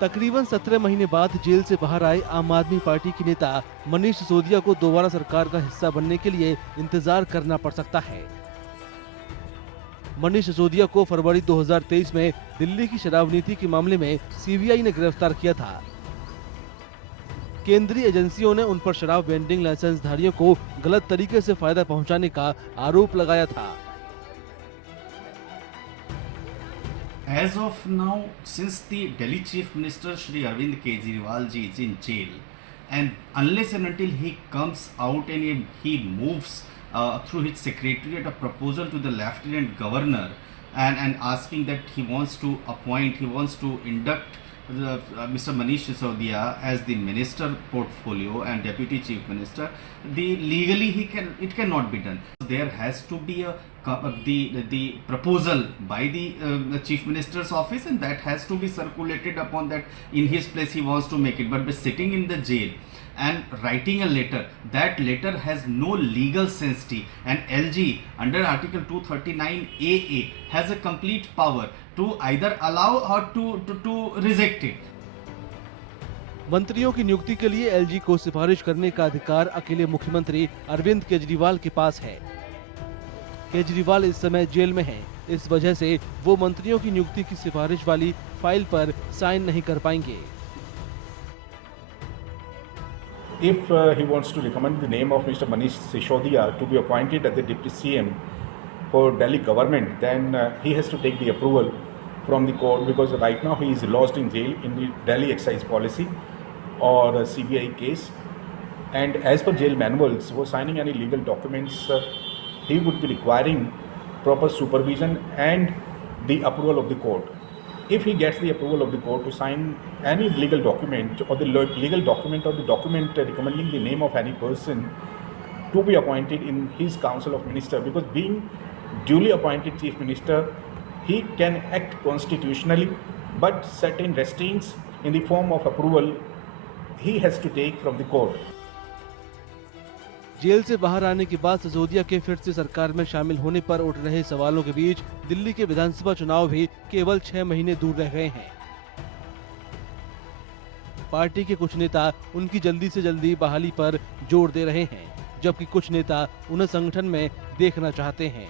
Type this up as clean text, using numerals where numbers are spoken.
तकरीबन 17 महीने बाद जेल से बाहर आए आम आदमी पार्टी की नेता मनीष सिसोदिया को दोबारा सरकार का हिस्सा बनने के लिए इंतजार करना पड़ सकता है। मनीष सिसोदिया को फरवरी 2023 में दिल्ली की शराब नीति के मामले में सीबीआई ने गिरफ्तार किया था। केंद्रीय एजेंसियों ने उन पर शराब वेंडिंग लाइसेंस धारियों को गलत तरीके से फायदा पहुंचाने का आरोप लगाया था। As of now, since the Delhi Chief Minister Shri Arvind Kejriwal ji is in jail, and unless and until he comes out and he moves through his secretariat a proposal to the Lieutenant Governor and asking that he wants to induct Mr. Manish Sisodia as the Minister Portfolio and Deputy Chief Minister, legally it cannot be done. There has to be the proposal by the Chief Minister's office, and that has to be circulated upon that in his place he wants to make it. But by sitting in the jail and writing a letter, that letter has no legal sensitivity, and LG under Article 239 AA has a complete power to either allow or to reject it. मंत्रियों की नियुक्ति के लिए LG को सिफारिश करने का अधिकार अकेले मुख्यमंत्री अरविंद केजरीवाल के पास है। केजरीवाल इस समय जेल में हैं, इस वजह से वो मंत्रियों की नियुक्ति की सिफारिश वाली फाइल पर साइन नहीं कर पाएंगे। If he wants to recommend the name of Mr. Manish Sisodia to be appointed as the Deputy CM for Delhi government, then he has to take the approval from the court, because right now he is lodged in jail in the Delhi excise policy or CBI case, and as per jail manuals, for signing any legal documents, he would be requiring proper supervision and the approval of the court. If he gets the approval of the court to sign any legal document or the legal document or the document recommending the name of any person to be appointed in his council of minister, because being duly appointed chief minister, he can act constitutionally, but certain restraints in the form of approval he has to take from the court. जेल से बाहर आने के बाद सिसोदिया के फिर से सरकार में शामिल होने पर उठ रहे सवालों के बीच दिल्ली के विधानसभा चुनाव भी केवल 6 महीने दूर रह गए हैं। पार्टी के कुछ नेता उनकी जल्दी से जल्दी बहाली पर जोर दे रहे हैं, जबकि कुछ नेता उन्हें संगठन में देखना चाहते हैं।